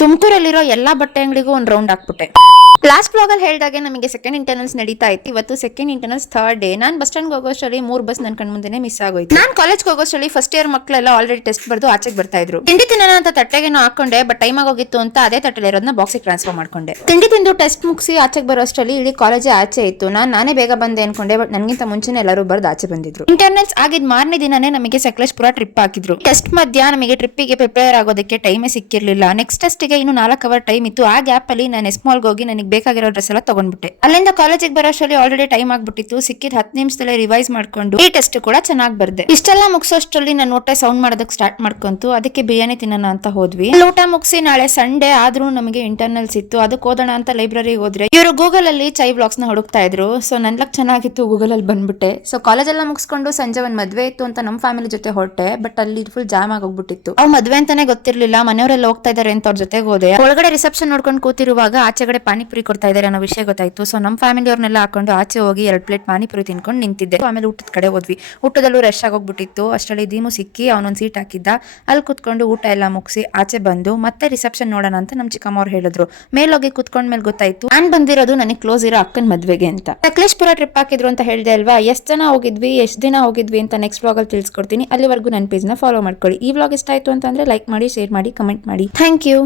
ತುಮಕೂರಲ್ಲಿರೋ ಎಲ್ಲಾ ಬಟ್ಟೆ ಅಂಗಡಿಗೂ ಒಂದು ರೌಂಡ್ ಹಾಕ್ಬಿಟ್ಟೆ. ಲಾಸ್ಟ್ ಬ್ಲಾಗ್ ಅಲ್ಲಿ ಹೇಳಿದಾಗೆ ನಮಗೆ ಸೆಕೆಂಡ್ ಇಂಟರ್ನಲ್ಸ್ ನಡೀತಾ ಇತ್ತು. ಇವತ್ತು ಸೆಕೆಂಡ್ ಇಂಟರ್ನಲ್ಸ್ ಥರ್ಡ್ ಡೇ. ನಾನು ಬಸ್ ಸ್ಟ್ಯಾಂಡ್ ಹೋಗೋಷ್ಟರಲ್ಲಿ 3 ಬಸ್ ನನ್ನ ಕಣ್ಮುಂದೆನೇ ಮಿಸ್ ಆಗೋಯ್ತು. ನಾನು ಕಾಲೇಜ್ಗೆ ಹೋಗೋಷ್ಟರಲ್ಲಿ ಫಸ್ಟ್ ಇಯರ್ ಮಕ್ಕಳೆಲ್ಲ ಆಲ್ರೆಡಿ ಟೆಸ್ಟ್ ಬರ್ದು ಆಚೆಗೆ ಬರ್ತಾ ಇದ್ರು. ತಿಂಡಿ ತಿನ್ನೋಣ ಅಂತ ತಟ್ಟೆಗೇನೋ ಹಾಕೊಂಡೆ, ಬಟ್ ಟೈಮ್ ಆಗೋಗಿತ್ತು ಅಂತ ಅದೇ ತಟ್ಟೆಲಿ ಇರೋದನ್ನ ಬಾಕ್ಸಿಗೆ ಟ್ರಾನ್ಸ್ಫರ್ ಮಾಡ್ಕೊಂಡೆ. ತಿಂಡಿ ತಿಂದು ಟೆಸ್ಟ್ ಮುಗಿಸಿ ಆಚೆಗೆ ಬರೋಷ್ಟರಲ್ಲಿ ಇಡೀ ಕಾಲೇಜೇ ಆಚೆ ಇತ್ತು. ನಾನೇ ಬೇಗ ಬಂದೆ ಅನ್ಕೊಂಡೆ, ಬಟ್ ನನಗಿಂತ ಮುಂಚೆನೆ ಎಲ್ಲರೂ ಬರ್ದು ಆಚೆ ಬಂದಿದ್ರು. ಇಂಟರ್ನಲ್ಸ್ ಆಗಿದ್ ಮಾರನೇ ದಿನನೇ ನಮಗೆ ಸಕಲೇಶಪುರ ಟ್ರಿಪ್ ಹಾಕಿದ್ರು. ಟೆಸ್ಟ್ ಮಧ್ಯ ನಮಗೆ ಟ್ರಿಪ್ಪಿಗೆ ಪ್ರಿಪೇರ್ ಆಗೋದಕ್ಕೆ ಟೈಮೇ ಸಿಕ್ಕಿರ್ಲಿಲ್ಲ. ನೆಕ್ಸ್ಟ್ ಟೆಸ್ಟ್ಗೆ ಇನ್ನು 4 ಅವರ್ ಟೈಮ್ ಇತ್ತು. ಆ ಗ್ಯಾಪ್ ಅಲ್ಲಿ ನಾನು ಎಸ್ಮಾಲ್ಗೆ ಹೋಗಿ ನನಗೆ ಬೇಕಾಗಿರೋ ಡ್ರೆಸ್ ಎಲ್ಲ ತಗೊಂಡ್ಬಿಟ್ಟೆ. ಅಲ್ಲಿಂದ ಕಾಲೇಜಿಗೆ ಬರೋಷ್ಟರಲ್ಲಿ ಆಲ್ರೆಡಿ ಟೈಮ್ ಆಗ್ಬಿಟ್ಟಿತ್ತು. ಸಿಕ್ಕಿದ್ 10 ನಿಮಿಷದಲ್ಲೇ ರಿವೈಸ್ ಮಾಡ್ಕೊಂಡು ಈ ಟೆಸ್ಟ್ ಕೂಡ ಚೆನ್ನಾಗಿ ಬರ್ದೆ. ಇಷ್ಟೆಲ್ಲ ಮುಗಿಸೋಷ್ಟರಲ್ಲಿ ನನ್ನ ಹೊಟ್ಟೆ ಸೌಂಡ್ ಮಾಡೋದಕ್ಕೆ ಸ್ಟಾರ್ಟ್ ಮಾಡ್ಕೊಂತು. ಅದಕ್ಕೆ ಬಿರಿಯಾನಿ ತಿನ್ನೋಣ ಅಂತ ಹೋದ್ವಿ. ಊಟ ಮುಗಿಸಿ ನಾಳೆ ಸಂಡೇ ಆದ್ರೂ ನಮಗೆ ಇಂಟರ್ನಲ್ಸ್ ಇತ್ತು. ಅದಕ್ಕೆ ಓದೋಣ ಅಂತ ಲೈಬ್ರರಿಗೆ ಹೋದ್ರೆ ಇವರು ಗೂಗಲ್ ಅಲ್ಲಿ ಚೈ ಬ್ಲಾಗ್ಸ್ ನ ಹುಡುಕ್ತಾ ಇದ್ರು. ಸೊ ನನ್ ಲಕ್ ಚೆನ್ನಾಗಿತ್ತು, ಗೂಗಲ್ ಅಲ್ಲಿ ಬಂದ್ಬಿಟ್ಟೆ. ಸೊ ಕಾಲೇಜ್ ಎಲ್ಲ ಮುಗಿಸ್ಕೊಂಡು ಸಂಜೆ ಒಂದ್ ಮದ್ವೆ ಇತ್ತು ಅಂತ ನಮ್ಮ ಫ್ಯಾಮಿಲಿ ಜೊತೆ ಹೊರಟೆ. ಬಟ್ ಅಲ್ಲಿ ಫುಲ್ ಜಾಮ್ ಆಗೋಗ್ಬಿಟ್ಟಿತ್ತು. ಅವ್ ಮದ್ವೆ ಅಂತಾನೆ ಗೊತ್ತಿರ್ಲಿಲ್ಲ. ಮನೆಯವರೆಲ್ಲ ಹೋಗ್ತಾ ಇದಾರೆ ಅಂತ ಅವ್ರ ಜೊತೆಗೆ ಹೋದೆ. ಒಳಗಡೆ ರಿಸೆಪ್ಷನ್ ನೋಡ್ಕೊಂಡು ಕೂತಿರುವಾಗ ಆಚೆಗಡೆ ಪಾನಿಪುರಿ ಕೊಡ್ತಾ ಇದಾರೆ ಅನ್ನೋ ವಿಷಯ ಗೊತ್ತಾಯ್ತು. ಸೊ ನಮ್ಮ ಫ್ಯಾಮಿಲಿ ಅವ್ರನ್ನೆಲ್ಲ ಹಾಕೊಂಡು ಆಚೆ ಹೋಗಿ 2 ಪ್ಲೇಟ್ ಪಾನಿಪುರಿ ತಿನ್ಕೊಂಡು ನಿಂತಿದ್ದೆ. ಆಮೇಲೆ ಊಟದ ಕಡೆ ಹೋದ್ವಿ. ಊಟದಲ್ಲೂ ರಶ್ ಆಗೋಗ್ಬಿಟ್ಟಿತ್ತು. ಅಷ್ಟರಲ್ಲಿ ದೀಮು ಸಿಕ್ಕಿ ಅವನೊಂದು ಸೀಟ್ ಹಾಕಿದ್ದ. ಅಲ್ಲಿ ಕುತ್ಕೊಂಡು ಊಟ ಎಲ್ಲ ಮುಗಿಸಿ ಆಚೆ ಬಂದು ಮತ್ತೆ ರಿಸೆಪ್ಷನ್ ನೋಡೋಣ ಅಂತ ನಮ್ಮ ಚಿಕ್ಕಮ್ಮ ಅವ್ರು ಹೇಳಿದ್ರು. ಮೇಲೋಗಿ ಕುತ್ಕೊಂಡ್ ಮೇಲೆ ಗೊತ್ತಾಯ್ತು ನಾನ್ ಬಂದಿರೋದು ನನಗೆ ಕ್ಲೋಸ್ ಇರೋ ಅಕ್ಕನ ಮದ್ವೆಗೆ ಅಂತ. ಸಕಲೇಶಪುರ ಟ್ರಿಪ್ ಹಾಕಿದ್ರು ಅಂತ ಹೇಳಿದೆ ಅಲ್ವಾ. ಎಷ್ಟು ಜನ ಹೋಗಿದ್ವಿ, ಎಷ್ಟು ದಿನ ಹೋಗಿದ್ವಿ ಅಂತ ನೆಕ್ಸ್ಟ್ ಬ್ಲಾಗ್ ಅಲ್ಲಿ ತಿಳಿಸ್ಕೊಡ್ತೀನಿ. ಅಲ್ಲಿವರೆಗೂ ನನ್ನ ಪೇಜ್ ನ ಫಾಲೋ ಮಾಡ್ಕೊಳ್ಳಿ. ಈ ಬ್ಲಾಗ್ ಇಷ್ಟ ಆಯ್ತು ಅಂತಂದ್ರೆ ಲೈಕ್ ಮಾಡಿ, ಶೇರ್ ಮಾಡಿ, ಕಮೆಂಟ್ ಮಾಡಿ. Thank you.